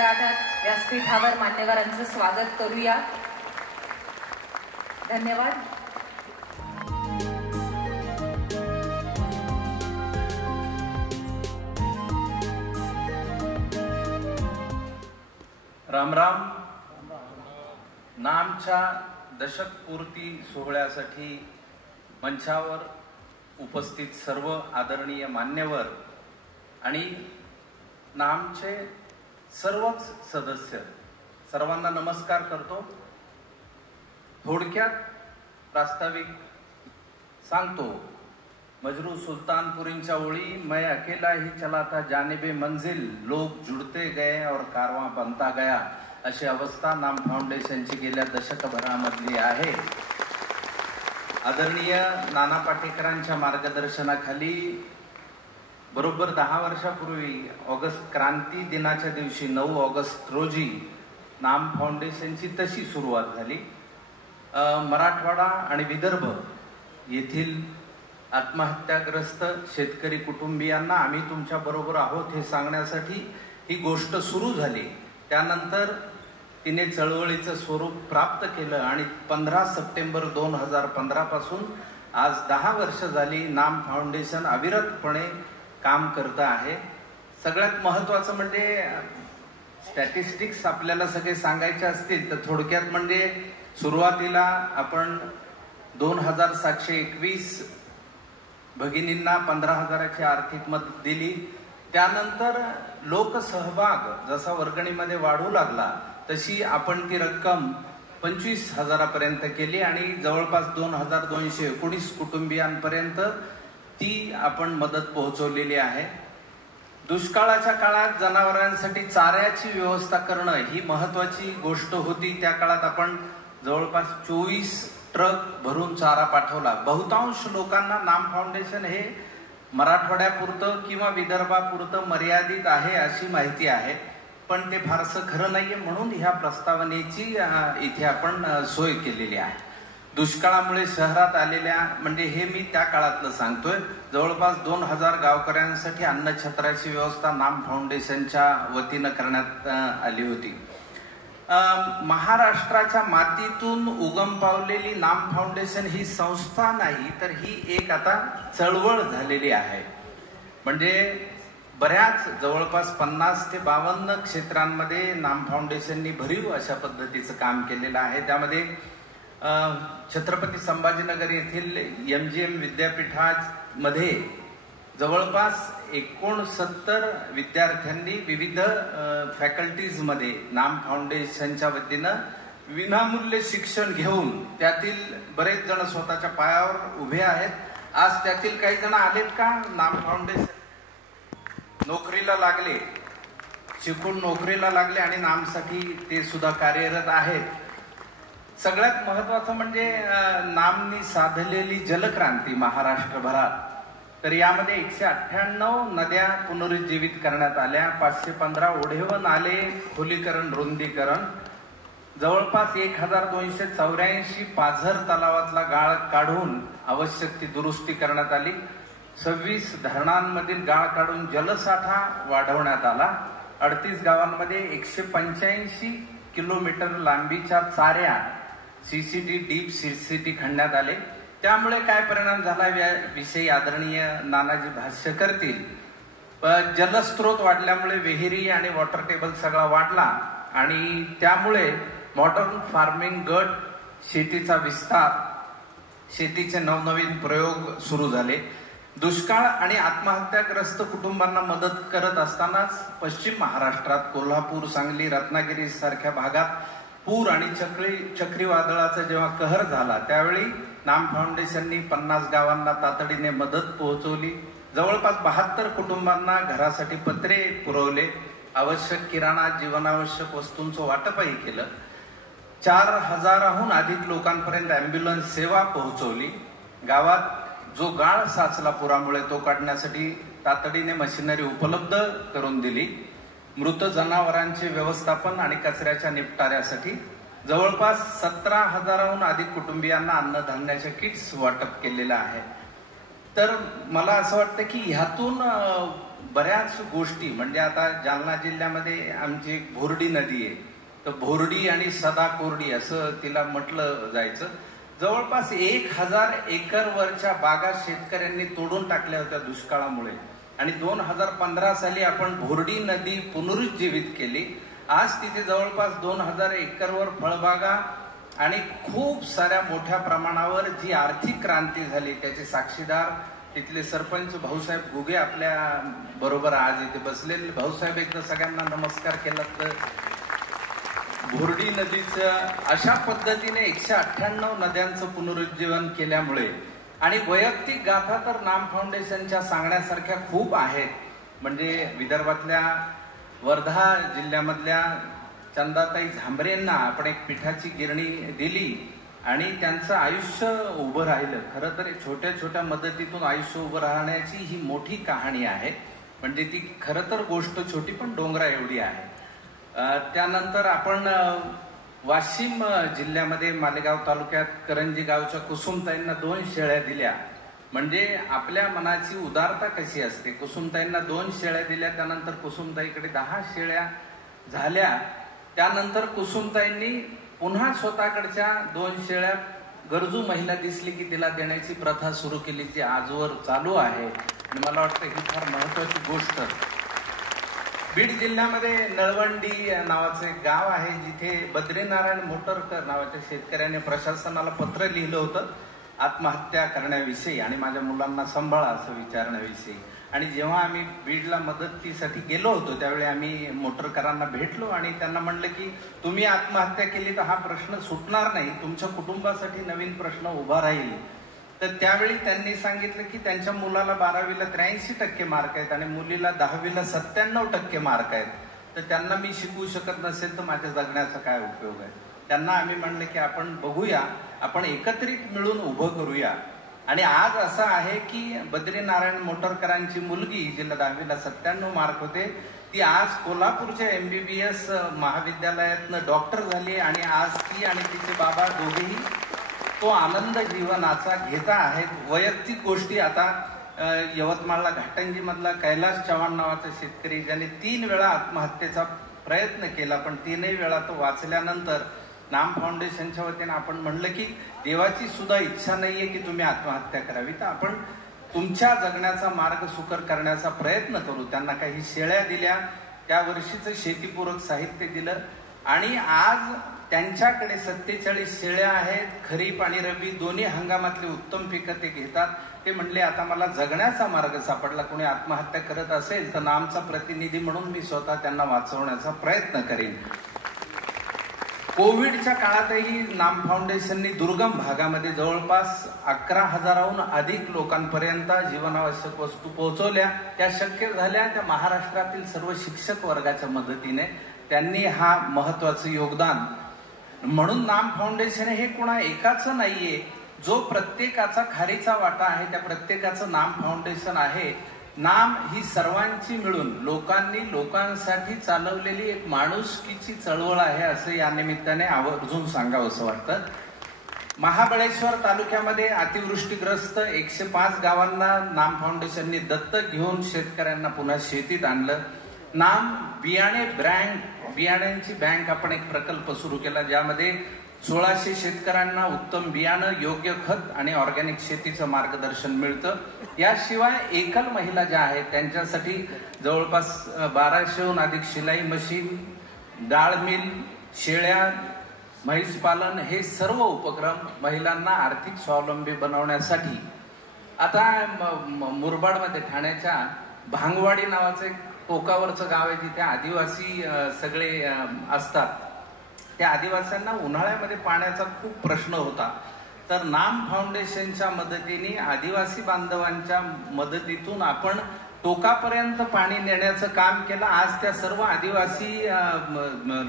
आता व्यासपीठावर मान्यवरांचं स्वागत करूया. धन्यवाद. राम राम. नामच्या दशकपूर्ती सोहळ्यासाठी मंचावर उपस्थित सर्व आदरणीय मान्यवर आणि नामचे सर्वच सदस्य सर्वांना नमस्कार करतो. थोडक्यात प्रास्ताविक सांगतो. मजरू सुल्तानपुरींच्या ओळी, मैं अकेला ही चला था जानिबे मंजिल, लोग जुड़ते गए और कारवां बनता गया, अशी अवस्था नाम फाउंडेशनची गेल्या दशकभरामधली आहे. आदरणीय नाना पाटेकरांच्या मार्गदर्शनाखाली बरोबर 10 वर्षापूर्वी ऑगस्ट क्रांती दिनाच्या दिवशी 9 ऑगस्ट रोजी नाम फाउंडेशनची तशी सुरुवात झाली. मराठवाडा आणि विदर्भ येथील आत्महत्याग्रस्त शेतकरी कुटुंबियांना आम्ही तुमच्या बरोबर आहोत हे सांगण्यासाठी ही गोष्ट सुरू झाली. त्यानंतर तिने चळवळीचं स्वरूप प्राप्त केलं आणि 15 सप्टेंबर 2015 पासून आज 10 वर्ष झाली नाम फाउंडेशन अविरतपणे काम करत आहे. सगळ्यात महत्वाचं म्हणजे स्टॅटिस्टिक्स आपल्याला सगळे सांगायचे असतील तर थोडक्यात म्हणजे सुरुवातीला आपण 2721 भगिनींना 15,000ची आर्थिक मदत दिली. त्यानंतर लोकसहभाग जसा वर्गणीमध्ये वाढू लागला तशी आपण ती रक्कम 25,000पर्यंत केली आणि जवळपास 2,219 कुटुंबियांपर्यंत ती आपण मदत पोहोचवलेली आहे. दुष्काळाच्या काळात जनावरांसाठी चाऱ्याची व्यवस्था करणं ही महत्वाची गोष्ट होती. त्या काळात आपण जवळपास 24 ट्रक भरून चारा पाठवला. बहुतांश लोकांना नाम फाउंडेशन हे मराठवाड्यापुरतं किंवा विदर्भापुरतं मर्यादित आहे अशी माहिती आहे, पण ते फारसं खरं नाहीये. म्हणून ह्या प्रस्तावनेची इथे आपण सोय केलेली आहे. दुष्काळामुळे शहरात आलेल्या म्हणजे हे मी त्या काळातलं सांगतोय, जवळपास 2,000 गावकऱ्यांसाठी अन्नछत्राची व्यवस्था नाम फाउंडेशनच्या वतीनं करण्यात आली होती. महाराष्ट्राच्या मातीतून उगम पावलेली नाम फाउंडेशन ही संस्था नाही तर ही एक आता चळवळ झालेली आहे. म्हणजे बऱ्याच जवळपास 50 ते 52 क्षेत्रांमध्ये नाम फाउंडेशननी भरीव अशा पद्धतीचं काम केलेलं आहे. त्यामध्ये छत्रपती संभाजीनगर येथील MGM विद्यापीठामध्ये जवळपास 69 विद्यार्थ्यांनी विविध फॅकल्टीज मध्ये नाम फाउंडेशनच्या वतीनं विनामूल्य शिक्षण घेऊन त्यातील बरेच जण स्वतःच्या पायावर उभे आहेत. आज त्यातील काही जण आलेत का नाम फाउंडेशन नोकरीला लागले, शिकून नोकरीला लागले आणि नामसाठी ते सुद्धा कार्यरत आहेत. सगळ्यात महत्वाचं म्हणजे नामनी साधलेली जलक्रांती महाराष्ट्रभरात. तर यामध्ये 198 नद्या पुनरुज्जीवित करण्यात आल्या, 515 ओढे व नाले खोलीकरण रुंदीकरण, जवळपास 1284 पाझर तलावातला गाळ काढून आवश्यक ती दुरुस्ती करण्यात आली. 26 धरणांमधील गाळ काढून जलसाठा वाढवण्यात आला. 38 गावांमध्ये 185 किलोमीटर लांबीच्या चाऱ्या CCT डीप CCT खणण्यात आले. त्यामुळे काय परिणाम झाला विषयी आदरणीय नानाजी भाष्य करतील. जलस्रोत वाढल्यामुळे विहिरी आणि वॉटर टेबल सगळा वाढला आणि त्यामुळे मॉडर्न फार्मिंग गट, शेतीचा विस्तार, शेतीचे नवनवीन प्रयोग सुरू झाले. दुष्काळ आणि आत्महत्याग्रस्त कुटुंबांना मदत करत असतानाच पश्चिम महाराष्ट्रात कोल्हापूर, सांगली, रत्नागिरी सारख्या भागात पूर आणि चक्रीवादळाचा जेव्हा कहर झाला त्यावेळी नाम फाउंडेशननी 50 गावांना तातडीने मदत पोहोचवली. जवळपास 72 कुटुंबांना घरासाठी पत्रे पुरवले. आवश्यक किराणा, जीवनावश्यक वस्तूंचं वाटपही केलं. 4,000हून अधिक लोकांपर्यंत अँब्युलन्स सेवा पोहोचवली. गावात जो गाळ साचला पुरामुळे तो काढण्यासाठी तातडीने मशिनरी उपलब्ध करून दिली. मृत जनावरांचे व्यवस्थापन आणि कचऱ्याच्या निपटाऱ्यासाठी जवळपास 17,000हून अधिक कुटुंबियांना अन्नधान्याचे किट्स वाटप केलेलं आहे. तर मला असं वाटतं की ह्यातून बऱ्याच गोष्टी म्हणजे आता जालना जिल्ह्यामध्ये आमची एक भोरडी नदी आहे, तर भोरडी आणि सदा कोरडी असं तिला म्हटलं जायचं. जवळपास 1000 एकर वरच्या बागा शेतकऱ्यांनी तोडून टाकल्या होत्या दुष्काळामुळे आणि 2015 साली आपण भोरडी नदी पुनरुज्जीवित केली. आज तिथे जवळपास 2000 एकरवर फळबागा आणि खूप साऱ्या मोठ्या प्रमाणावर जी आर्थिक क्रांती झाली त्याचे साक्षीदार तिथले सरपंच भाऊसाहेब घुगे आपल्या बरोबर आज इथे बसलेले. भाऊसाहेब, एकदा सगळ्यांना नमस्कार केला. तर भोरडी नदीचं अशा पद्धतीने 198 नद्यांचं पुनरुज्जीवन केल्यामुळे आणि वैयक्तिक गाथा तर नाम फाउंडेशनच्या सांगण्यासारख्या खूप आहेत. म्हणजे विदर्भातल्या वर्धा जिल्ह्यामधल्या चंदाताई झांबरेंना आपण एक पिठाची गिरणी दिली आणि त्यांचं आयुष्य उभं राहिलं. खरं तर छोट्या छोट्या मदतीतून आयुष्य उभं राहण्याची ही मोठी कहाणी आहे. म्हणजे ती खरं तर गोष्ट छोटी पण डोंगरा एवढी आहे. त्यानंतर आपण वाशिम जिल्ह्यामध्ये मालेगाव तालुक्यात करंजी गावच्या कुसुमताईंना 2 शेळ्या दिल्या. म्हणजे आपल्या मनाची उदारता कशी असते. कुसुमताईंना 2 शेळ्या दिल्या, त्यानंतर कुसुमताईकडे 10 शेळ्या झाल्या. त्यानंतर कुसुमताईंनी पुन्हा स्वतःकडच्या 2 शेळ्या गरजू महिला दिसली की तिला देण्याची प्रथा सुरू केली, जी आजवर चालू आहे. आणि मला वाटतं ही फार महत्वाची गोष्ट. बीड जिल्ह्यामध्ये नळवंडी नावाचं एक गाव आहे, जिथे बद्रीनारायण मोटरकर नावाच्या शेतकऱ्याने प्रशासनाला पत्र लिहिलं होतं आत्महत्या करण्याविषयी आणि माझ्या मुलांना सांभाळा असं विचारण्याविषयी. आणि जेव्हा आम्ही बीडला मदतीसाठी गेलो होतो त्यावेळी आम्ही मोटरकरांना भेटलो आणि त्यांना म्हणलं की तुम्ही आत्महत्या केली तर हा प्रश्न सुटणार नाही, तुमच्या कुटुंबासाठी नवीन प्रश्न उभा राहील. तर त्यावेळी त्यांनी सांगितलं की त्यांच्या मुलाला 12वीला 83% मार्क आहेत आणि मुलीला 10वीला 97% मार्क आहेत. तर त्यांना मी शिकवू शकत नसेल तर माझ्या जगण्याचा काय उपयोग आहे. त्यांना आम्ही म्हणलं की आपण बघूया, आपण एकत्रित मिळून उभं करूया. आणि आज असं आहे की बद्रीनारायण मोटरकरांची मुलगी जिला 10वीला 97 मार्क होते, ती आज कोल्हापूरच्या MBBS महाविद्यालयातनं डॉक्टर झाली आणि आज ती आणि तिचे बाबा दोघेही तो आनंद जीवनाचा घेता आहेत. वैयक्तिक गोष्टी आता यवतमाळला घाटंजी मधला कैलास चव्हाण नावाचा शेतकरी ज्याने 3 वेळा आत्महत्येचा प्रयत्न केला, पण 3ही वेळा तो वाचल्यानंतर नाम फाउंडेशनच्या वतीने आपण म्हणलं की देवाची सुद्धा इच्छा नाहीये की तुम्ही आत्महत्या करावी, तर आपण तुमच्या जगण्याचा मार्ग सुकर करण्याचा प्रयत्न करू. त्यांना काही शेळ्या दिल्या, त्या वर्षीचं शेतीपूरक साहित्य दिलं आणि आज त्यांच्याकडे 47 शेळ्या आहेत. खरीप आणि रबी दोन्ही हंगामातली उत्तम पिकं ते घेतात. ते म्हणले आता मला जगण्याचा मार्ग सापडला, कोणी आत्महत्या करत असेल तर नामचा प्रतिनिधी म्हणून मी स्वतः त्यांना वाचवण्याचा प्रयत्न करेन. कोविडच्या काळातही नाम फाउंडेशननी दुर्गम भागामध्ये जवळपास 11,000हून अधिक लोकांपर्यंत जीवनावश्यक वस्तू पोहोचवल्या. त्या शक्य झाल्या त्या महाराष्ट्रातील सर्व शिक्षक वर्गाच्या मदतीने. त्यांनी हा महत्वाचं योगदान. म्हणून नाम फाउंडेशन हे कोणा एकाचं नाहीये, जो प्रत्येकाचा खारीचा वाटा आहे त्या प्रत्येकाचं नाम फाउंडेशन आहे. नाम ही सर्वांची मिळून लोकांनी लोकांसाठी चालवलेली एक माणुसकीची चळवळ आहे असं या निमित्ताने आवर्जून सांगावं असं वाटतं. महाबळेश्वर तालुक्यामध्ये अतिवृष्टीग्रस्त 105 गावांना नाम फाउंडेशननी दत्तक घेऊन शेतकऱ्यांना पुन्हा शेतीत आणलं. नाम बियाणे बियाण्यांची बँक आपण एक प्रकल्प सुरू केला, ज्यामध्ये 1600 शेतकऱ्यांना उत्तम बियाणं, योग्य खत आणि ऑर्गॅनिक शेतीचं मार्गदर्शन मिळतं. याशिवाय एकल महिला ज्या आहेत त्यांच्यासाठी जवळपास 1200हून अधिक शिलाई मशीन, डाळ मिल, शेळ्या, म्हैस पालन हे सर्व उपक्रम महिलांना आर्थिक स्वावलंबी बनवण्यासाठी. आता मुरबाडमध्ये ठाण्याच्या भांगवाडी नावाचं एक टोकावरचं गाव आहे, जिथे आदिवासी सगळे असतात. त्या आदिवासींना उन्हाळ्यामध्ये पाण्याचा खूप प्रश्न होता. तर नाम फाउंडेशनच्या मदतीने आदिवासी बांधवांच्या मदतीतून आपण टोकापर्यंत पाणी नेण्याचं काम केलं. आज त्या सर्व आदिवासी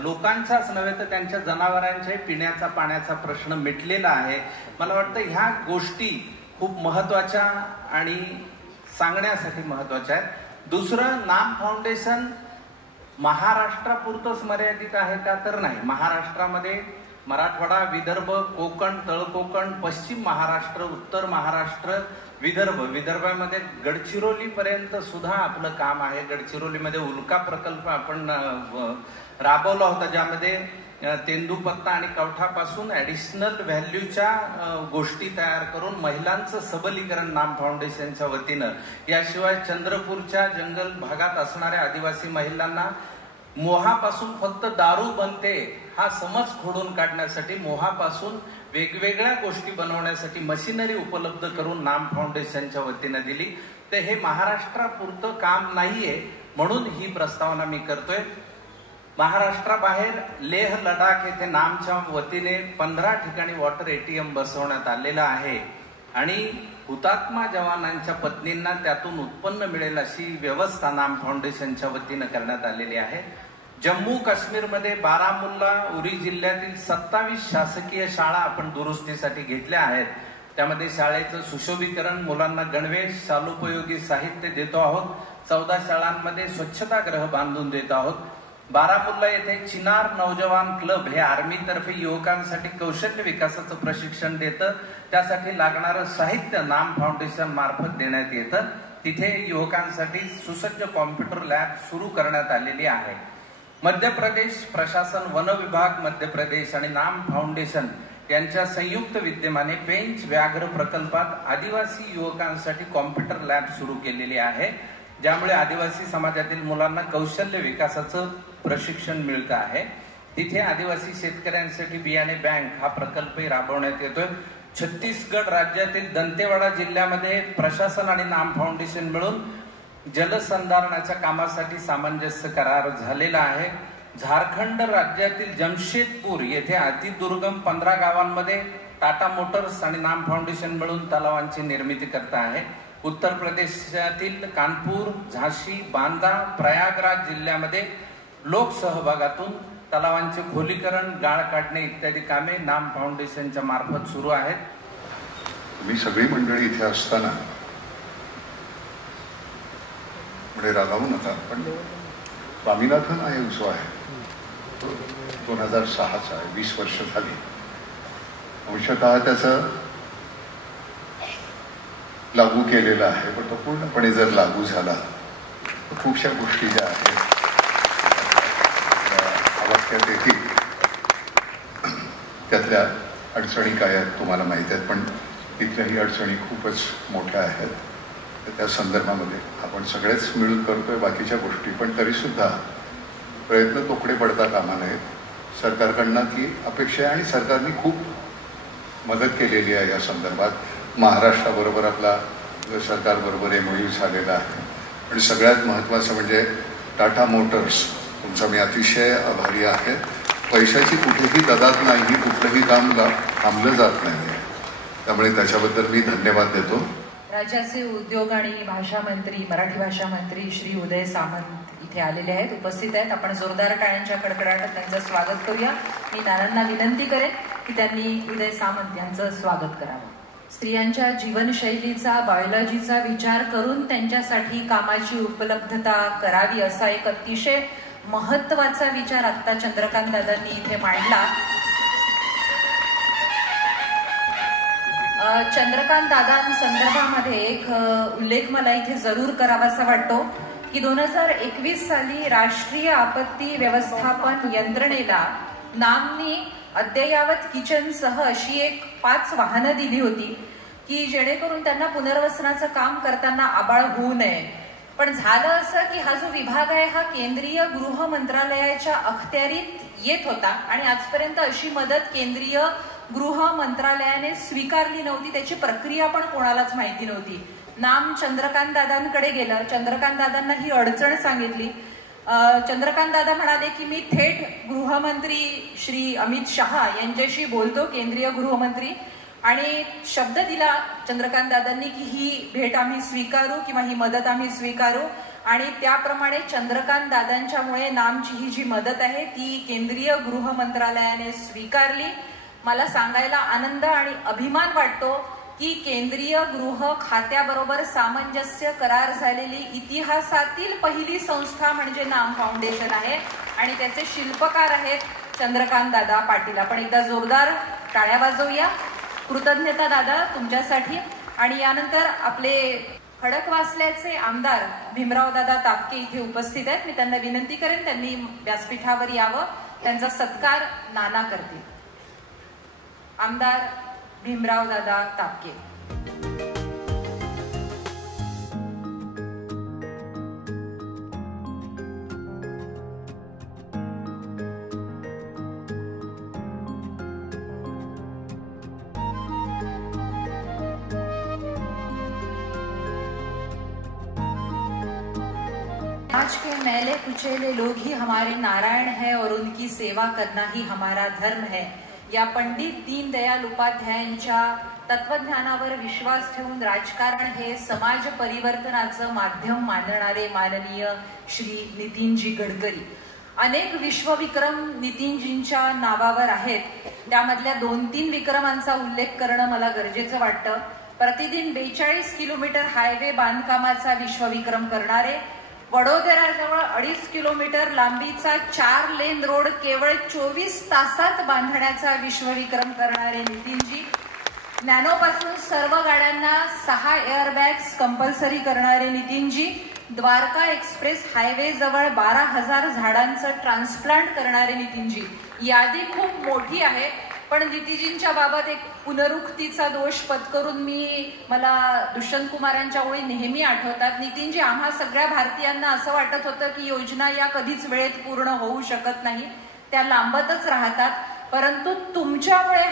लोकांचाच नव्हे तर त्यांच्या जनावरांच्या पिण्याचा पाण्याचा प्रश्न मिटलेला आहे. मला वाटतं ह्या गोष्टी खूप महत्वाच्या आणि सांगण्यासाठी महत्वाच्या आहेत. दुसरं, नाम फाउंडेशन महाराष्ट्रापुरतंच मर्यादित आहे का तर नाही. महाराष्ट्रामध्ये मराठवाडा, विदर्भ, कोकण, तळकोकण, पश्चिम महाराष्ट्र, उत्तर महाराष्ट्र विदर्भामध्ये गडचिरोली पर्यंत सुद्धा आपलं काम आहे. गडचिरोलीमध्ये उल्का प्रकल्प आपण राबवला होता, ज्यामध्ये तेंदूपत्ता आणि कवठापासून ऍडिशनल व्हॅल्यूच्या गोष्टी तयार करून महिलांचं सबलीकरण नाम फाउंडेशनच्या वतीनं, याशिवाय चंद्रपूरच्या जंगल भागात असणाऱ्या आदिवासी महिलांना मोहापासून फक्त दारू बनते हा समज खोडून काढण्यासाठी मोहापासून वेगवेगळ्या गोष्टी बनवण्यासाठी मशिनरी उपलब्ध करून नाम फाउंडेशनच्या वतीनं दिली. तर हे महाराष्ट्रापुरतं काम नाहीये, म्हणून ही प्रस्तावना मी करतोय. महाराष्ट्राबाहेर लेह लडाख येथे नामच्या वतीने 15 ठिकाणी वॉटर ATM बसवण्यात आलेलं आहे आणि हुतात्मा जवानांच्या पत्नींना त्यातून उत्पन्न मिळेल अशी व्यवस्था नाम फाउंडेशनच्या वतीनं करण्यात आलेली आहे. जम्मू काश्मीरमध्ये बारामुल्ला उरी जिल्ह्यातील 27 शासकीय शाळा आपण दुरुस्तीसाठी घेतल्या आहेत. त्यामध्ये शाळेचं सुशोभीकरण, मुलांना गणवेश, शालोपयोगी साहित्य देतो आहोत. 14 शाळांमध्ये स्वच्छतागृह बांधून देत आहोत. बारामुल्ला येथे चिनार नौजवान क्लब हे आर्मीतर्फे युवकांसाठी कौशल्य विकासाचं प्रशिक्षण देतं. त्यासाठी लागणारं साहित्य नाम फाउंडेशन मार्फत देण्यात येतं. तिथे युवकांसाठी सुसज्ज कॉम्प्युटर लॅब सुरू करण्यात आलेली आहे. मध्य प्रदेश प्रशासन, वन विभाग मध्य प्रदेश आणि नाम फाउंडेशन यांच्या संयुक्त विद्यमाने पेंच व्याघ्र प्रकल्पात आदिवासी युवकांसाठी कॉम्प्युटर लॅब सुरू केलेली आहे, ज्यामुळे आदिवासी समाजातील मुलांना कौशल्य विकासाचं प्रशिक्षण मिळतं आहे. तिथे आदिवासी शेतकऱ्यांसाठी बियाणे बँक हा प्रकल्पही राबवण्यात येतोय. छत्तीसगड राज्यातील दंतेवाडा जिल्ह्यामध्ये प्रशासन आणि नाम फाउंडेशन मिळून जलसंधारणाच्या कामासाठी सामंजस्य करार झालेला आहे. झारखंड राज्यातील जमशेदपूर येथे अतिदुर्गम 15 गावांमध्ये टाटा मोटर्स आणि नाम फाउंडेशन मिळून तलावांची निर्मिती करत आहे. उत्तर प्रदेशातील कानपूर, झाशी, बांदा, प्रयागराज जिल्ह्यामध्ये लोकसहभागातून तलावांचे खोलीकरण, गाळ काढणे इत्यादी कामे नाम फाउंडेशनच्या मार्फत सुरू आहेत. मी सगळी मंडळी इथे असताना म्हणजे रागावू नका, पण स्वामीनाथन आयोग जो आहे 2006चा आहे, 20 वर्ष झाली. अंशतः त्याचं लागू केलेला आहे, पण तो पूर्णपणे जर लागू झाला तर खूपशा गोष्टी ज्या आहेत आवाक्यात येतील. त्यातल्या अडचणी काय आहेत तुम्हाला माहीत आहेत, पण तिथल्याही अडचणी खूपच मोठ्या आहेत. त्या संदर्भामध्ये आपण सगळेच मिळून करतोय बाकीच्या गोष्टी, पण तरीसुद्धा प्रयत्न तोकडे पडता कामा नयेत. सरकारकडनं ती अपेक्षा आहे आणि सरकारने खूप मदत केलेली आहे या संदर्भात. महाराष्ट्राबरोबर आपला सरकारबरोबर MOU झालेला आहे. आणि सगळ्यात महत्त्वाचं म्हणजे टाटा मोटर्स, तुमचा मी अतिशय आभारी आहे. पैशाची कुठेही ददात नाही, कुठलंही काम थांबलं जात नाही, त्यामुळे त्याच्याबद्दल मी धन्यवाद देतो. राज्याचे उद्योग आणि भाषा मंत्री, मराठी भाषा मंत्री श्री उदय सामंत इथे आलेले आहेत, उपस्थित आहेत. आपण जोरदार टाळ्यांच्या कडकडाटात त्यांचं स्वागत करूया. मी नानांना विनंती करेन की त्यांनी उदय सामंत यांचं स्वागत करावं. स्त्रियांच्या जीवनशैलीचा, बायोलॉजीचा विचार करून त्यांच्यासाठी कामाची उपलब्धता करावी असा एक अतिशय महत्वाचा विचार आता चंद्रकांत दादांनी इथे मांडला. चंद्रकांत दादांसंदर्भामध्ये एक उल्लेख मला इथे जरूर करावासा वाटतो की 2021 साली राष्ट्रीय आपत्ती व्यवस्थापन यंत्रणेला नामनी अद्ययावत किचनसह अशी एक 5 वाहनं दिली होती की जेणेकरून त्यांना पुनर्वसनाचं काम करताना आबाळ होऊ नये. पण झालं असं की हा जो विभाग आहे हा केंद्रीय गृह मंत्रालयाच्या अखत्यारीत येत होता आणि आजपर्यंत अशी मदत केंद्रीय गृह मंत्रालयाने स्वीकारली नव्हती. त्याची प्रक्रिया पण कोणालाच माहिती नव्हती. नाम चंद्रकांत दादांकडे गेलं. चंद्रकांत दादांना ही अडचण सांगितली. चंद्रकांत दादा म्हणाले की मी थेट गृहमंत्री श्री अमित शहा यांच्याशी बोलतो, केंद्रीय गृहमंत्री, आणि शब्द दिला चंद्रकांत दादांनी की ही भेट आम्ही स्वीकारू किंवा ही मदत आम्ही स्वीकारू. आणि त्याप्रमाणे चंद्रकांत दादांच्यामुळे नामची ही जी मदत आहे ती केंद्रीय गृह मंत्रालयाने स्वीकारली. मला सांगायला आनंद आणि अभिमान वाटतो की केंद्रीय गृह खात्याबरोबर सामंजस्य करार झालेली इतिहासातील पहिली संस्था म्हणजे नाम फाउंडेशन आहे आणि त्याचे शिल्पकार आहेत चंद्रकांत दादा पाटील. आपण एकदा जोरदार टाळ्या वाजवूया. कृतज्ञता दादा तुमच्यासाठी. आणि यानंतर आपले खडकवासल्याचे आमदार भीमरावदादा तापके इथे उपस्थित आहेत. मी त्यांना विनंती करेन त्यांनी व्यासपीठावर यावं. त्यांचा सत्कार नाना करतील. आमदार भीमरावदादा तापके. आज के मैले कुचेले लोग ही हमारे नारायण है और उनकी सेवा करना ही हमारा धर्म है या पंडित दीनदयाल उपाध्यायांच्या तत्वज्ञानावर विश्वास ठेवून राजकारण हे समाज परिवर्तनाचं माध्यम मानणारे माननीय श्री नितीनजी गडकरी. अनेक विश्वविक्रम नितीनजींच्या नावावर आहेत. त्यामधल्या 2-3 विक्रमांचा उल्लेख करणं मला गरजेचं वाटतं. प्रतिदिन 42 किलोमीटर हायवे बांधकामाचा विश्वविक्रम करणारे, वडोदराजवळ 2.5 किलोमीटर लांबीचा 4 लेन रोड केवळ 24 तासात बांधण्याचा विश्वविक्रम करणारे नितीनजी, नॅनोपासून सर्व गाड्यांना 6 एअरबॅग्स कंपल्सरी करणारे नितीनजी, द्वारका एक्सप्रेस हायवे जवळ 12,000 झाडांचं ट्रान्सप्लांट करणारे नितीनजी. यादी खूप मोठी आहे, पण नितीनजींच्या बाबत एक पुनरुक्तीचा दोष पत्करून मला दुष्यंत कुमारांच्या ओळी नेहमी आठवतात. नितीनजी, आम्हा सगळ्या भारतीयांना असं वाटत होतं की योजना या कधीच वेळेत पूर्ण होऊ शकत नाही, त्या लांबतच राहतात, परंतु तुमच्यामुळे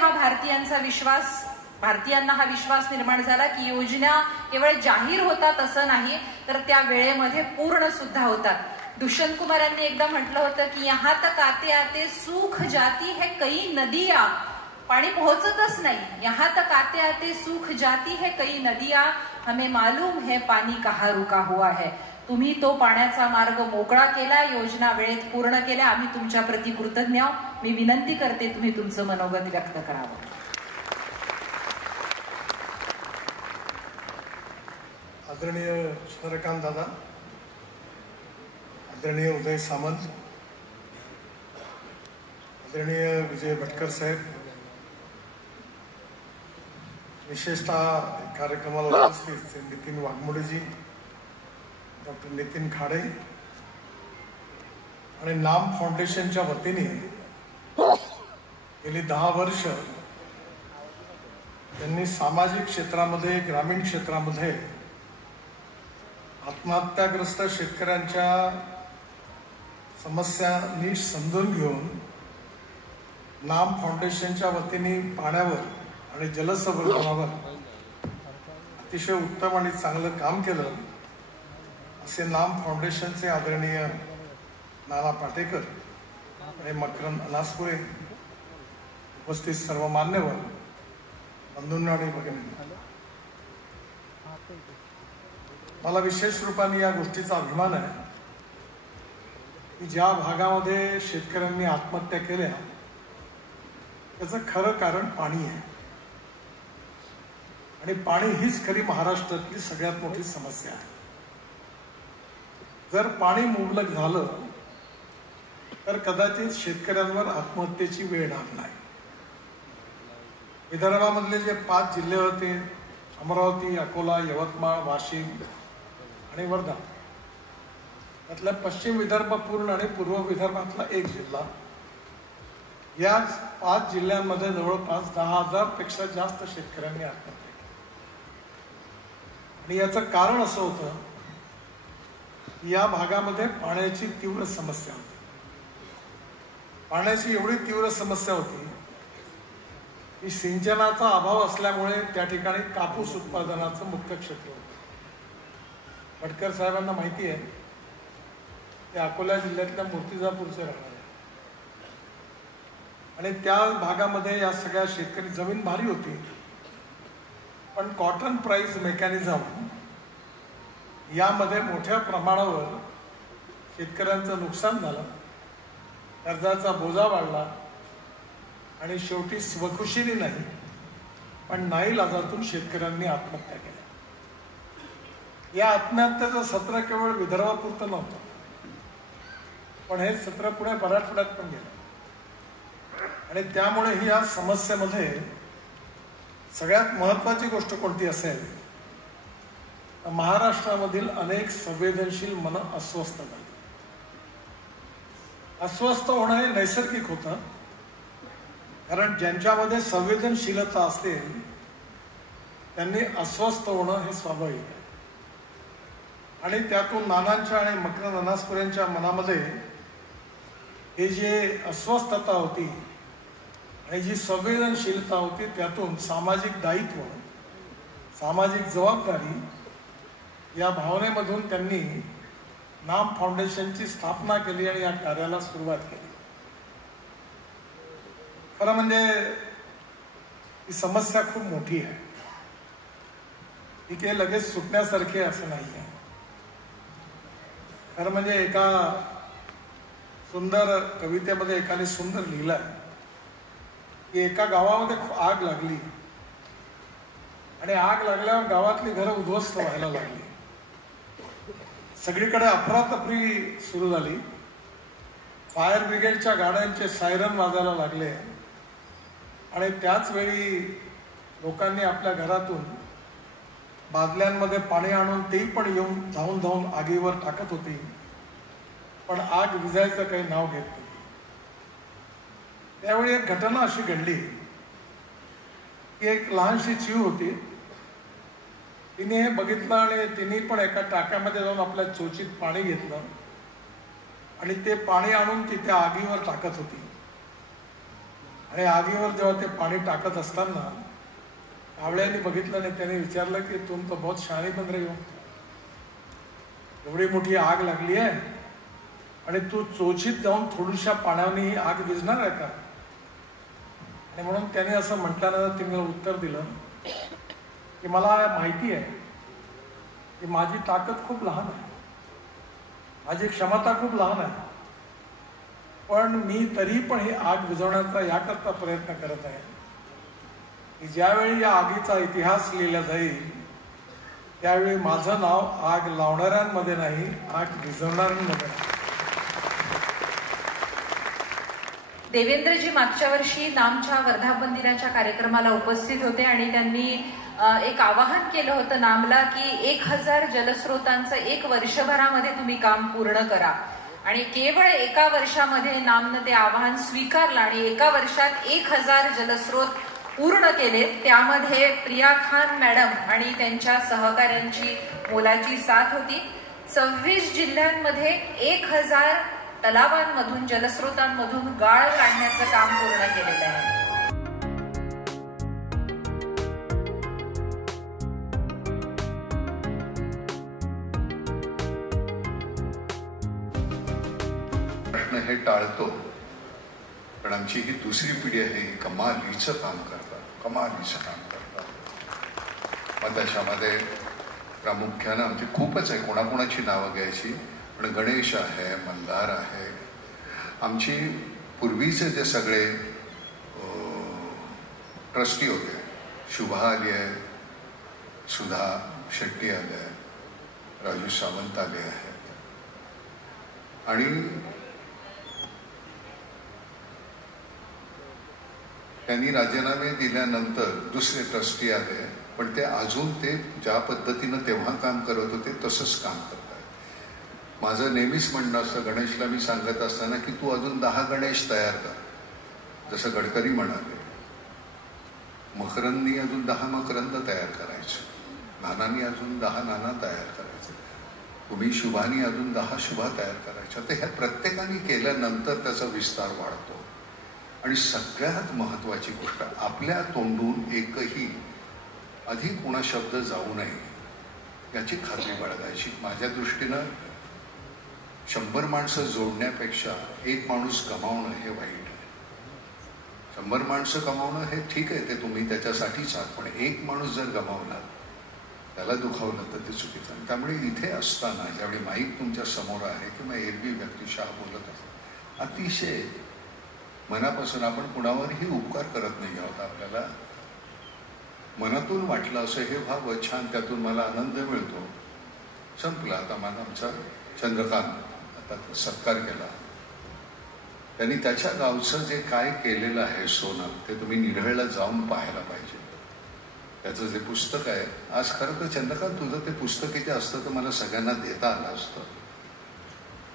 भारतीयांना हा विश्वास निर्माण झाला की योजना केवळ जाहीर होतात असं नाही, तर त्या वेळेमध्ये पूर्ण सुद्धा होतात. दुष्यंत कुमारांनी एकदा म्हटलं होतं की यहाँ तक आते आते सूख जाती है कई नदियां. पाणी पोहोचतच नाही. यहाँ तक आते आते सूख जाती है कई नदियां, हमें मालूम है पानी कहाँ रुका हुआ है. तुम्ही तो पाण्याचा मार्ग मोकळा केला, योजना वेळेत पूर्ण केल्या. आम्ही तुमच्या प्रति कृतज्ञ. मी विनंती करते तुम्ही तुमचं मनोगत व्यक्त करावं. आदरणीय चंद्रकांत दादा, आदरणीय उदय सामंत, आदरणीय विजय भटकर साहेब, विशेषतः कार्यक्रमाला उपस्थित नितीन वाघमोडेजी, डॉक्टर नितीन खाडे आणि नाम फाउंडेशनच्या वतीने गेली 10 वर्ष त्यांनी सामाजिक क्षेत्रामध्ये, ग्रामीण क्षेत्रामध्ये आत्महत्याग्रस्त शेतकऱ्यांच्या समस्या नीट समजून घेऊन नाम फाउंडेशनच्या वतीने पाण्यावर आणि जलसंवर्धनावर अतिशय उत्तम आणि चांगलं काम केलं. असे नाम फाउंडेशनचे आदरणीय नाना पाटेकर आणि मकरंद अनासपुरे, उपस्थित सर्व मान्यवर, बंधूंना आणि भगिनींना, मला विशेष रूपाने या गोष्टीचा अभिमान आहे की ज्या भागामध्ये शेतकऱ्यांनी आत्महत्या केल्या त्याचं खरं कारण पाणी आहे. आणि पाणी हीच खरी महाराष्ट्रातली सगळ्यात मोठी समस्या आहे. जर पाणी मुबलक झालं तर कदाचित शेतकऱ्यांवर आत्महत्येची वेळ येणार नाही. विदर्भामधले जे 5 जिल्हे होते, अमरावती, अकोला, यवतमाळ, वाशिम आणि वर्धा, त्यातला पश्चिम विदर्भ पूर्ण आणि पूर्व विदर्भातला एक जिल्हा, या 5 जिल्ह्यांमध्ये जवळपास 10,000 पेक्षा जास्त शेतकऱ्यांनी आत्महत्या केली. आणि याचं कारण असं होतं की या भागामध्ये पाण्याची तीव्र समस्या होती. पाण्याची एवढी तीव्र समस्या होती की सिंचनाचा अभाव असल्यामुळे त्या ठिकाणी कापूस उत्पादनाचं मुख्य क्षेत्र होतं. भटकर साहेबांना माहिती आहे ते अकोला जिल्ह्यातल्या मूर्तिजापूरचे राहणार आहे. आणि त्या भागामध्ये या सगळ्या शेतकरी, जमीन भारी होती, पण कॉटन प्राइस मेकॅनिझम यामध्ये मोठ्या प्रमाणावर शेतकऱ्यांचं नुकसान झालं, कर्जाचा बोजा वाढला आणि शेवटी स्वखुशीने नाही पण नाईलाजातून शेतकऱ्यांनी आत्महत्या केल्या. या आत्महत्येचं सत्र केवळ विदर्भापुरतं नव्हतं, पण हे सत्र पुढे मराठवाड्यात पण गेलं. आणि त्यामुळे ही या समस्येमध्ये सगळ्यात महत्त्वाची गोष्ट कोणती असेल महाराष्ट्रामधील अनेक संवेदनशील मनं अस्वस्थ झाली. अस्वस्थ होणं हे नैसर्गिक होतं, कारण ज्यांच्यामध्ये संवेदनशीलता असते त्यांनी अस्वस्थ होणं हे स्वाभाविक आहे. आणि त्यातून नानांच्या आणि मकरंद अनासपुरेंच्या मनामध्ये हे जे अस्वस्थता होती आणि जी संवेदनशीलता होती, त्यातून सामाजिक दायित्व, सामाजिक जबाबदारी या भावनेमधून त्यांनी नाम फाउंडेशनची स्थापना केली आणि या कार्याला सुरुवात केली. खरं म्हणजे ही समस्या खूप मोठी आहे, ही काही लगेच सुटण्यासारखी असं नाही आहे. खरं म्हणजे एका सुंदर कवितेमध्ये एकाने सुंदर लिहिलं आहे की एका गावामध्ये आग लागली आणि आग लागल्यावर गावातली घरं उद्ध्वस्त व्हायला लागली. सगळीकडे अफरातफरी सुरू झाली. फायर ब्रिगेडच्या गाड्यांचे सायरन वाजायला लागले आणि त्याच वेळी लोकांनी आपल्या घरातून बादल्यांमध्ये पाणी आणून तेही पण येऊन धावून धावून आगीवर टाकत होती, पण आग विझायचं काही नाव घेत नव्हती. त्यावेळी एक घटना अशी घडली की एक लहानशी चीव होती, तिने हे बघितलं आणि तिने पण एका टाक्यामध्ये जाऊन आपल्या चोचीत पाणी घेतलं आणि ते पाणी आणून ती त्या आगीवर टाकत होती. आणि आगीवर जेव्हा ते पाणी टाकत असताना कावळ्यांनी बघितलं आणि त्याने विचारलं की तुम तो बहुत शहाणी बन रही हो, एवढी मोठी आग लागली आहे आणि तू चोचीत जाऊन थोडीशा पाण्याने ही आग विझणार आहे का? आणि म्हणून त्याने असं म्हटल्यानंतर तिने उत्तर दिलं की मला माहिती आहे की माझी ताकद खूप लहान आहे, माझी क्षमता खूप लहान आहे, पण मी तरी पण ही आग विझवण्याचा याकरता प्रयत्न करत आहे की ज्यावेळी या आगीचा इतिहास लिहिला जाईल त्यावेळी माझं नाव आग लावणाऱ्यांमध्ये नाही, आग विझवणाऱ्यांमध्ये. देवेंद्रजी मागच्या वर्षी नामच्या वर्धापन दिनाच्या कार्यक्रमाला उपस्थित होते आणि त्यांनी एक आवाहन केलं होतं नामला की 1000 जलस्रोतांचं 1 वर्षभरामध्ये तुम्ही काम पूर्ण करा. आणि केवळ एका वर्षामध्ये नामनं ते आवाहन स्वीकारलं आणि एका वर्षात 1000 जलस्रोत पूर्ण केले. त्यामध्ये प्रिया खान मॅडम आणि त्यांच्या सहकाऱ्यांची मोलाची साथ होती. 26 जिल्ह्यांमध्ये 1000 तलावांमधून जलस्रोतांमधून गाळ काढण्याचं काम पूर्ण केलेलं आहे. प्रश्न हे टाळतो, पण आमची ही दुसरी पिढी आहे, ही कमालीचं काम करतात, कमालीचं काम करतात. मग त्याच्यामध्ये प्रामुख्यानं आमची खूपच आहे, कोणाकोणाची नावं घ्यायची, पण गणेश आहे, मंदार आहे. आमची पूर्वीचे जे सगळे ट्रस्टी होते, शुभा आली आहे, सुधा शेट्टी आले आहे, राजू सावंत आले आहेत, आणि त्यांनी राजीनामे दिल्यानंतर दुसरे ट्रस्टी आले, पण ते अजून ते ज्या पद्धतीनं तेव्हा काम करत होते तसंच काम करतात. माझं नेहमीच म्हणणं असतं, गणेशला मी सांगत असताना की तू अजून 10 गणेश तयार कर, जसं गडकरी म्हणाले. मकरंदनी अजून 10 मकरंद तयार करायचं, नानांनी अजून 10 नाना तयार करायचं, तुम्ही शुभानी अजून 10 शुभा तयार करायच्या. तर ह्या प्रत्येकाने केल्यानंतर त्याचा विस्तार वाढतो. आणि सगळ्यात महत्त्वाची गोष्ट, आपल्या तोंडून एकही अधिक कोणा शब्द जाऊ नये याची खात्री बाळगायची. माझ्या दृष्टीनं 100 माणसं जोडण्यापेक्षा 1 माणूस गमावणं हे वाईट आहे. 100 माणसं गमावणं हे ठीक आहे, ते तुम्ही त्याच्यासाठीच आहात, पण 1 माणूस जर गमावला, त्याला दुखावलं तर ते चुकीचं आहे. त्यामुळे इथे असताना ज्यावेळी माईक तुमच्या समोर आहे किंवा एरवी व्यक्तिशः बोलत असतो, अतिशय मनापासून आपण कुणावरही उपकार करत नाही आहोत. आपल्याला मनातून वाटलं असं हे व्हावं, छान, त्यातून मला आनंद मिळतो, संपलं. आता मला आमचा चंद्रकांत आता सत्कार केला, त्यांनी त्याच्या गावचं जे काय केलेलं आहे सोनं, ते तुम्ही निढळला जाऊन पाहायला पाहिजे. त्याचं जे पुस्तक आहे, आज खरं तर चंद्रकांत तुझं ते पुस्तक इथे असतं तर मला सगळ्यांना देता आलं असतं.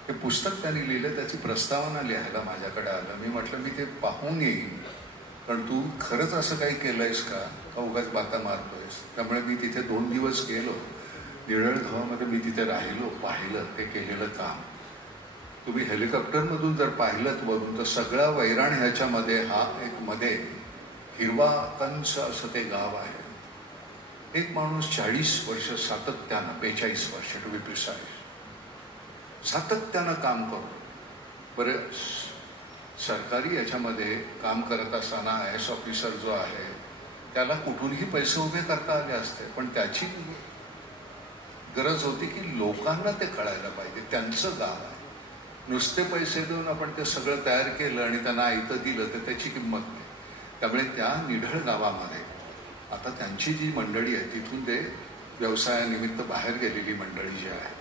ते पुस्तक त्यांनी लिहिलं, त्याची प्रस्तावना लिहायला माझ्याकडे आलं. मी म्हटलं मी ते पाहून येईन, पण तू खरंच असं काही केलंयस का उगाच बाता मारतोयस. त्यामुळे मी तिथे 2 दिवस गेलो. निळळगावामध्ये मी तिथे राहिलो, पाहिलं ते केलेलं काम. तुम्ही हेलिकॉप्टरमधून जर पाहिलं वरून तर सगळा वैराण ह्याच्यामध्ये हा एक मध्ये हिरवा कंच असं ते गाव आहे. एक माणूस 40 वर्ष सातत्यानं, 45 वर्ष टू बी प्रिसाइज, सातत्यानं काम करतो. बरं, सरकारी याच्यामध्ये काम करत असताना IAS ऑफिसर जो आहे त्याला कुठूनही पैसे उभे करता आले असते, पण त्याची गरज होती की लोकांना ते कळायला पाहिजे त्यांचं गाव आहे. नुसते पैसे देऊन आपण ते सगळं तयार केलं आणि त्यांना आयतं दिलं तर त्याची किंमत नाही. त्यामुळे त्या निढळ गावामध्ये आता त्यांची जी मंडळी आहे, तिथून ते व्यवसायानिमित्त बाहेर गेलेली मंडळी जी आहे,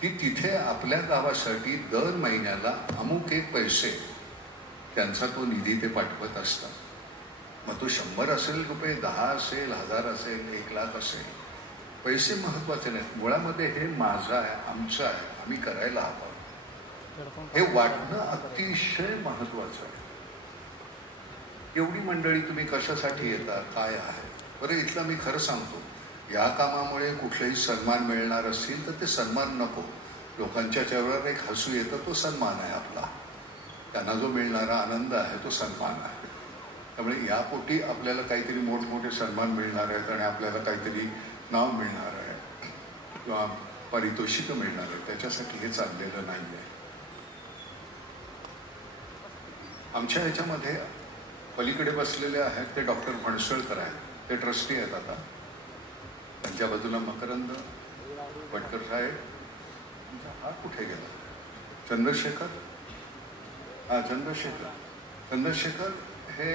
की तिथे आपल्या गावासाठी दर महिन्याला अमुक एक पैसे त्यांचा तो निधी ते पाठवत असतात. मग तो 100 असेल रुपये, 10 असेल, 1000 असेल, 1 लाख असेल, पैसे महत्वाचे नाहीत. मुळामध्ये हे माझं आहे, आमचं आहे, आम्ही करायला हवं हे वाटणं अतिशय महत्वाचं आहे. एवढी मंडळी तुम्ही कशासाठी येता, काय आहे? बरं, इथलं मी खरं सांगतो, या कामामुळे कुठलेही सन्मान मिळणार असतील तर ते सन्मान नको. लोकांच्या चेहऱ्यावर एक हसू येतं, तो सन्मान आहे आपला. त्यांना जो मिळणारा आनंद आहे तो सन्मान आहे. त्यामुळे यापोटी आपल्याला काहीतरी मोठमोठे सन्मान मिळणार आहेत आणि आपल्याला काहीतरी नाव मिळणार आहे किंवा पारितोषिकं मिळणार आहे, त्याच्यासाठी हे चाललेलं नाही आहे. आमच्या ह्याच्यामध्ये पलीकडे बसलेले आहेत ते डॉक्टर म्हणसळकर आहेत, ते ट्रस्टी आहेत. आता त्यांच्या बाजूला मकरंद भटकर साहेब, हा कुठे गेला, चंद्रशेखर, हा चंद्रशेखर हे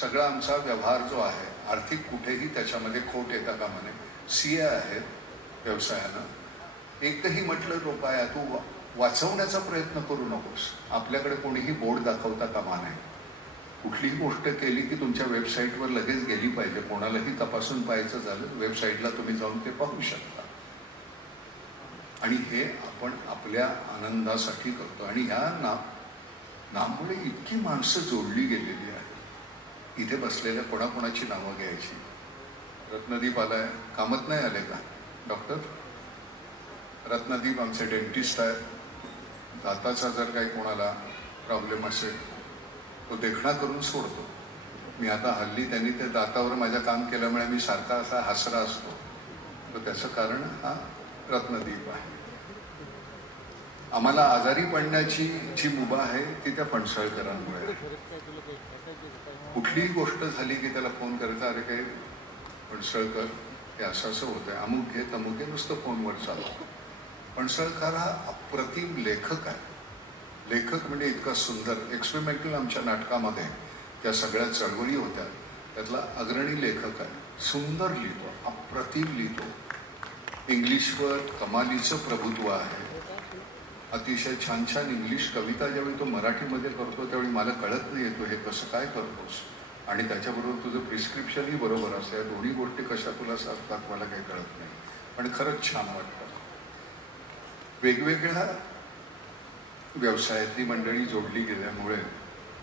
सगळा आमचा व्यवहार जो आहे आर्थिक कुठेही त्याच्यामध्ये खोट येता कामा नये. CA आहेत व्यवसायानं. एकही म्हटलं रुपया तू वाचवण्याचा प्रयत्न करू नकोस. आपल्याकडे कोणीही बोर्ड दाखवता कामा नये. कुठलीही गोष्ट केली की तुमच्या वेबसाईटवर लगेच गेली पाहिजे. कोणालाही तपासून पाहायचं झालं वेबसाईटला तुम्ही जाऊन ते पाहू शकता. आणि हे आपण आपल्या आनंदासाठी करतो. आणि ह्या नाममुळे इतकी माणसं जोडली गेलेली आहेत. इथे बसलेल्या कोणाकोणाची नावं घ्यायची. रत्नदीप आलाय, कामत नाही आले का डॉक्टर? रत्नदीप आमचे डेंटिस्ट आहेत. दाताचा जर काही कोणाला प्रॉब्लेम असेल तो देखणा करून सोडतो. मी आता हल्ली त्यांनी ते दातावर माझ्या काम केल्यामुळे मी सारखा असा हसरा असतो, तर त्याचं कारण हा रत्नदीप आहे. आम्हाला आजारी पडण्याची जी मुभा आहे ती त्या फणसळकरांमुळे. कुठलीही गोष्ट झाली की त्याला फोन करायचा, अरे काही फणसळकर हे असं होतंय, अमुक घे तमुक घे, नुसतं फोनवर चालू. फणसळकर हा अप्रतिम लेखक आहे. लेखक म्हणजे इतका सुंदर. एक्सपेरिमेंटल आमच्या नाटकामध्ये त्या सगळ्या चळवळी होत्या, त्यातला अग्रणी लेखक आहे. सुंदर लिहितो, अप्रतिम लिहितो. इंग्लिशवर कमालीचं प्रभुत्व आहे. अतिशय छान छान इंग्लिश कविता ज्यावेळी तो मराठीमध्ये करतो त्यावेळी मला कळत नाही येतो हे कसं काय करतोस, आणि त्याच्याबरोबर तुझं प्रिस्क्रिप्शनही बरोबर असतं. या दोन्ही गोष्टी कशा तुला सांगतात मला काही कळत नाही, पण खरंच छान वाटतं. वेगवेगळ्या व्यवसायातली मंडळी जोडली गेल्यामुळे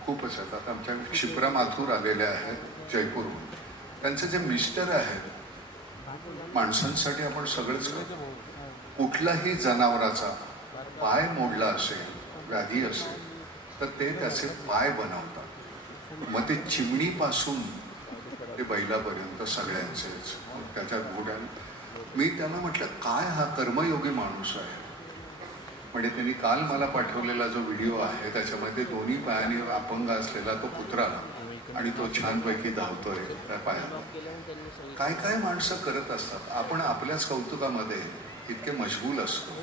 खूपच आहेत. आता आमच्या क्षिप्रा माथूर आलेल्या आहेत जयपूरहून. त्यांचे जे मिस्टर आहेत, माणसांसाठी आपण सगळंच करतो. कुठलाही जनावराचा पाय मोडला असेल, व्याधी असेल, तर ते त्याचे पाय बनवतात. मग ते चिमणीपासून ते बैलापर्यंत सगळ्यांचेच. त्याच्यात घोड्या. मी त्यांना म्हटलं काय हा कर्मयोगी माणूस आहे. म्हणजे त्यांनी काल मला पाठवलेला जो व्हिडिओ आहे त्याच्यामध्ये दोन्ही पायाने अपंग असलेला तो कुत्रा आणि तो छानपैकी धावतोय त्या पायाला. काय काय माणसं करत असतात. आपण आपल्याच कौतुकामध्ये इतके मशगूल असतो.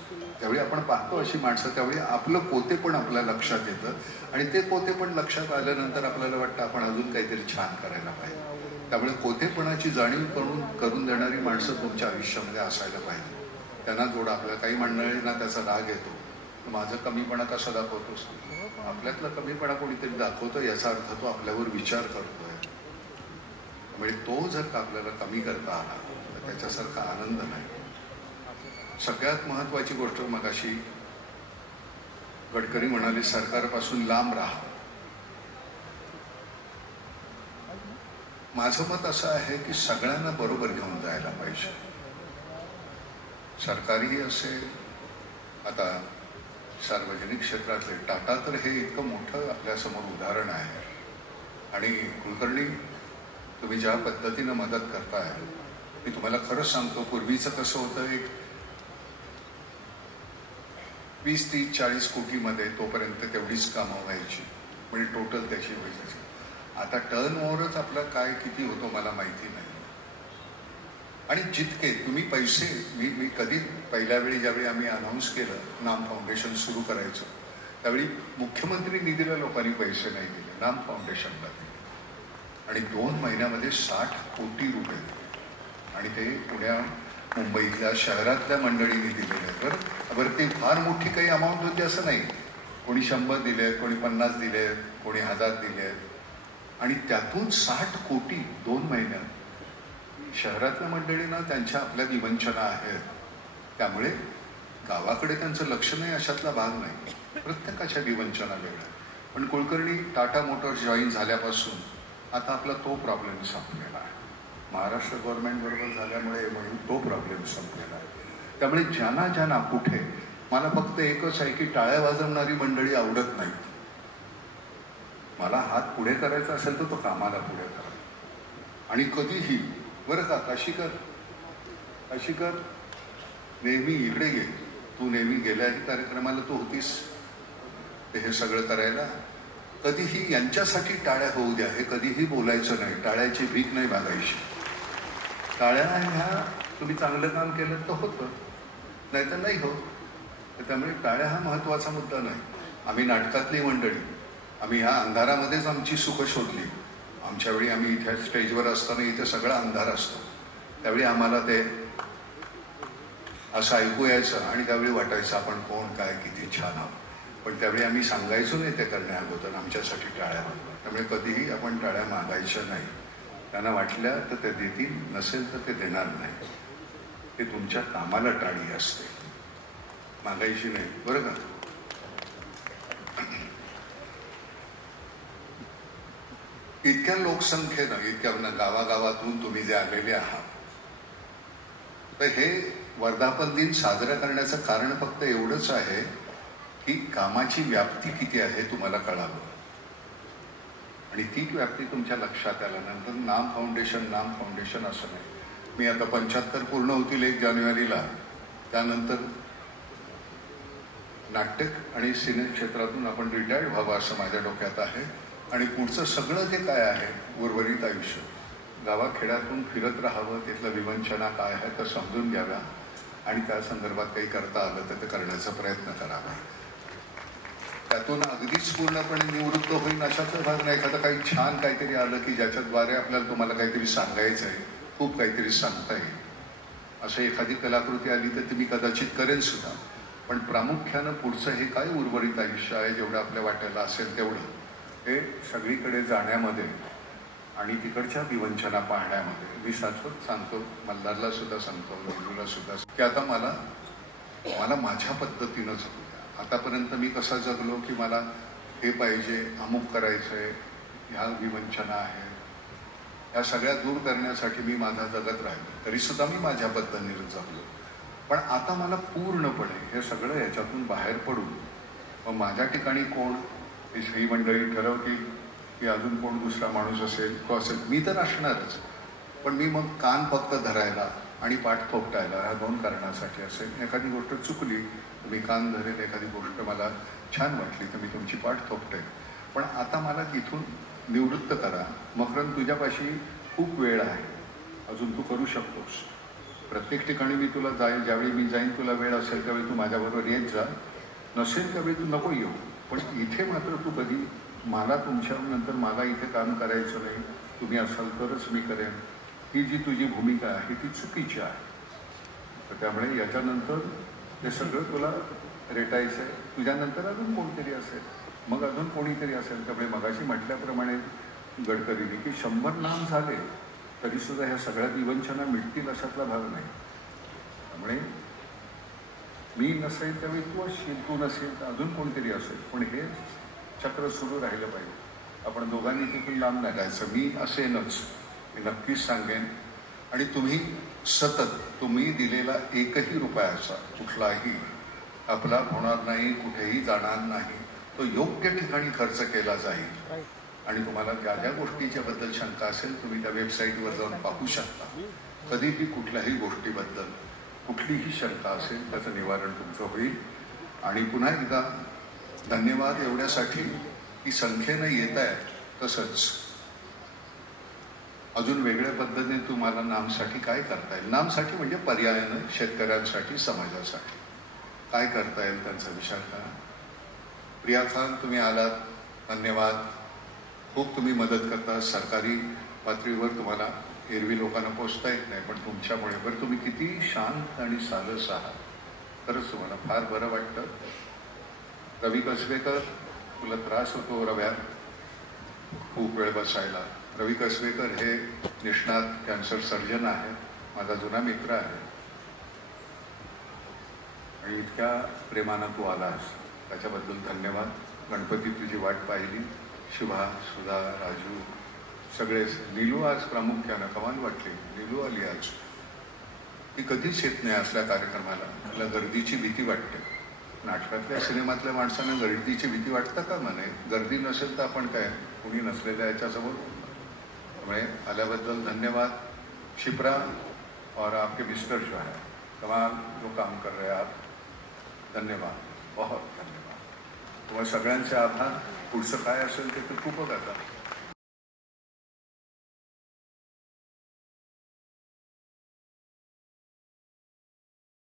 त्यावेळी आपण पाहतो अशी माणसं, त्यावेळी आपलं कोते पण आपल्या लक्षात येतं. आणि ते कोते पण लक्षात आल्यानंतर आपल्याला वाटतं आपण अजून काहीतरी छान करायला पाहिजे. त्यामुळे कोतेपणाची जाणीव करून देणारी माणसं तुमच्या आयुष्यामध्ये असायला पाहिजे. त्यांना जोडा. आपल्या काही मंडळींना त्याचा राग येतो, माझं कमीपणा कसा दाखवतोस. आपल्यातला कमीपणा कोणीतरी दाखवतो याचा अर्थ तो आपल्यावर विचार करतोय. म्हणजे तो जर का आपल्याला कमी करता आला तर त्याच्यासारखा आनंद नाही. सगळ्यात महत्त्वाची गोष्ट मगाशी गडकरी म्हणाले सरकारपासून लांब राहा. माझं मत असं आहे की सगळ्यांना बरोबर घेऊन जायला पाहिजे. सरकारी असेल, आता सार्वजनिक क्षेत्रातले टाटा तर हे इतकं मोठं आपल्यासमोर उदाहरण आहे. आणि कुलकर्णी, तुम्ही ज्या पद्धतीनं मदत करताय, मी तुम्हाला खरंच सांगतो, पूर्वीचं कसं होतं, एक 20, 30, 40 कोटीमध्ये तोपर्यंत तेवढीच कामं व्हायची, म्हणजे टोटल त्याची व्हायची. आता टर्न ओव्हरच आपला काय किती होतो मला माहिती नाही. आणि जितके तुम्ही पैसे, मी कधी पहिल्या वेळी ज्यावेळी आम्ही अनाऊन्स केलं नाम फाउंडेशन सुरू करायचं, त्यावेळी मुख्यमंत्री निधीला लोकांनी पैसे नाही दिले, नाम फाउंडेशनला दिले. आणि 2 महिन्यामध्ये 60 कोटी रुपये दिले. आणि ते पुण्या मुंबईतल्या शहरातल्या मंडळींनी दिलेले. बरं ते फार मोठी काही अमाऊंट होती असं नाही. कोणी 100 दिले, कोणी 50 दिले, कोणी 1000 दिले. आणि त्यातून 60 कोटी 2 महिन्यात शहरातल्या मंडळींना त्यांच्या आपल्या विवंचना आहेत. त्यामुळे गावाकडे त्यांचं लक्ष नाही अशातला भाग नाही. प्रत्येकाच्या विवंचना वेगळ्या. पण कुलकर्णी टाटा मोटर्स जॉईन झाल्यापासून आता आपला तो प्रॉब्लेम संपलेला आहे. महाराष्ट्र गव्हर्नमेंटबरोबर झाल्यामुळे म्हणून तो प्रॉब्लेम संपलेला आहे. त्यामुळे ज्यांना कुठे, मला फक्त एकच आहे की टाळ्या वाजवणारी मंडळी आवडत नाहीत. मला हात पुढे करायचा असेल तर तो कामाला पुढे करा. आणि कधीही बरं का, काशीकर नेहमी इकडे गे, तू नेहमी गेल्याही कार्यक्रमाला तू होतीस हे सगळं करायला. कधीही यांच्यासाठी टाळ्या होऊ द्या हे कधीही बोलायचं नाही. टाळ्याची भीक नाही मागायची. टाळ्या ह्या तुम्ही चांगलं काम केलं तर होतं, नाही तर नाही होत. त्यामुळे टाळ्या हा महत्त्वाचा मुद्दा नाही. आम्ही नाटकातली मंडळी, आम्ही ह्या अंधारामध्येच आमची सुख शोधली. आमच्या वेळी आम्ही इथे स्टेजवर असताना इथे सगळा अंधार असतो. त्यावेळी आम्हाला ते असं ऐकू यायचं आणि त्यावेळी वाटायचं आपण कोण, काय, किती छान आहोत. पण त्यावेळी आम्ही सांगायचो नाही ते करण्या अगोदर आमच्यासाठी टाळ्या. त्यामुळे कधीही आपण टाळ्या मागायच्या नाही. त्यांना वाटल्या तर ते देतील, नसेल तर ते देणार नाही. ते तुमच्या कामाला टाळी असते, मागायची नाही. बरं का. इतक्या लोकसंख्येनं, इतक्या गावागावातून तुम्ही जे आलेले आहात, तर हे वर्धापन दिन साजरा करण्याचं कारण फक्त एवढंच आहे की कामाची व्याप्ती किती आहे तुम्हाला कळावं. आणि ती व्याप्ती तुमच्या लक्षात आल्यानंतर नाम फाउंडेशन असं नाही. मी आता 75 पूर्ण होतील 1 जानेवारीला. त्यानंतर नाट्य आणि सिने क्षेत्रातून आपण रिटायर्ड व्हावं असं माझ्या डोक्यात आहे. आणि पुढचं सगळं जे काय आहे उर्वरित आयुष्य गावाखेड्यातून फिरत राहावं, तिथलं विवंचना काय आहे तर समजून घ्याव्या आणि त्या संदर्भात काही करता आलं तर ते करण्याचा प्रयत्न करावा. त्यातून अगदीच पूर्णपणे निवृत्त होईन अशातला भाग नाही. एखादं काही छान काहीतरी आलं की ज्याच्याद्वारे आपल्याला तुम्हाला काहीतरी सांगायचं आहे, खूप काहीतरी सांगता येईल, असं एखादी कलाकृती आली तर ती मी कदाचित करेन सुद्धा. पण प्रामुख्यानं पुढचं हे काय उर्वरित आयुष्य आहे, जेवढं आपल्या वाट्याला असेल तेवढं हे सगळीकडे जाण्यामध्ये आणि तिकडच्या विवंचना पाहण्यामध्ये मी शाश्वत सांगतो, मल्हारला सुद्धा सांगतो, मैजूला सुद्धा, की आता मला माझ्या पद्धतीनं जगू द्या. आतापर्यंत मी कसा जगलो की मला हे पाहिजे, अमुक करायचंय, ह्या विवंचना आहे, या सगळ्या दूर करण्यासाठी मी माझा जगत राहिलो. तरी सुद्धा मी माझ्या पद्धतीनं जगलो. पण आता मला पूर्णपणे हे सगळं याच्यातून बाहेर पडून मग माझ्या ठिकाणी कोण, ही मंडळी ठरवतील की अजून कोण दुसरा माणूस असेल तो असेल, मी तर असणारच. पण मी मग कान फक्त धरायला आणि पाठ थोपटायला ह्या 2 कारणासाठी असेल. एखादी गोष्ट चुकली तर मी कान धरेल, एखादी गोष्ट मला छान वाटली तर मी तुमची पाठ थोपटेल. पण आता मला तिथून निवृत्त करा. मकरंद, तुझ्यापाशी खूप वेळ आहे, अजून तू करू शकतोस. प्रत्येक ठिकाणी मी तुला जाईल, ज्यावेळी मी जाईन तुला वेळ असेल त्यावेळी तू माझ्याबरोबर येत जा, नसेल त्यावेळी तू नको येऊ. पण इथे मात्र तू कधी मला तुमच्यानंतर मला इथे काम करायचं नाही, तुम्ही असाल तरच मी करेन, ही जी तुझी भूमिका आहे ती चुकीची आहे. तर त्यामुळे याच्यानंतर हे सगळं तुला रेटायचं आहे. तुझ्यानंतर अजून कोणतरी असेल, मग अजून कोणीतरी असेल. त्यामुळे मगाशी म्हटल्याप्रमाणे गडकरीने की 100 नाम झाले तरीसुद्धा ह्या सगळ्या विवंचना मिटतील अशातला भाग नाही. त्यामुळे मी नसेल त्यावेळी तू असशील, तू नसेल तर अजून कोणतरी असेल, पण हे चक्र सुरू राहिलं पाहिजे. आपण दोघांनी तिथून लांब नाही राहायचं. मी असेनच, मी नक्कीच सांगेन. आणि तुम्ही सतत तुम्ही दिलेला एकही रुपयाचा कुठलाही आपला होणार नाही, कुठेही जाणार नाही, तो योग्य ठिकाणी खर्च केला जाईल. आणि तुम्हाला ज्या ज्या गोष्टीच्या बद्दल शंका असेल तुम्ही त्या वेबसाईटवर जाऊन पाहू शकता. कधीही कुठल्याही गोष्टीबद्दल कुठलीही शंका असेल त्याचं निवारण तुमचं होईल. आणि पुन्हा एकदा धन्यवाद एवढ्यासाठी की संख्येनं येत आहेत, तसंच अजून वेगळ्या पद्धतीने तुम्हाला नामसाठी काय करता येईल. नामसाठी म्हणजे पर्यायानं शेतकऱ्यांसाठी, समाजासाठी काय करता येईल त्यांचा विचार करा. प्रिया खान, तुम्ही आलात, धन्यवाद. खूप तुम्ही मदत करता. सरकारी पातळीवर तुम्हाला एरवी लोकांना पोचता येत नाही, पण तुमच्यामुळे बरं तुम्ही किती शांत आणि सालस आहात. खरंच तुम्हाला फार बरं वाटतं. रवी कसबेकर, तुला त्रास होतो रव्यात खूप वेळ बसायला. रवी कसबेकर हे निष्णात कॅन्सर सर्जन आहेत, माझा जुना मित्र आहे. आणि इतक्या प्रेमानं तू आलास त्याच्याबद्दल धन्यवाद. गणपती तुझी वाट पाहिली. शुभा, सुधा, राजू सगळेच. नीलू आज प्रामुख्यानं कमाल वाटली. नीलू आली आज. ती कधीच येत नाही असल्या कार्यक्रमाला. मला गर्दीची भीती वाटते. नाटकातल्या सिनेमातल्या माणसांना गर्दीची भीती वाटतं का म्हणे. गर्दी नसेल तर आपण काय कुणी नसलेल्या याच्यासमोर. त्यामुळे आल्याबद्दल धन्यवाद. शिप्रा और आपके मिस्टर जो है कमाल जो काम कर रहे आप, धन्यवाद, बहुत धन्यवाद. तुम्हाला सगळ्यांचे आभार. पुढचं काय असेल ते तर खूप आता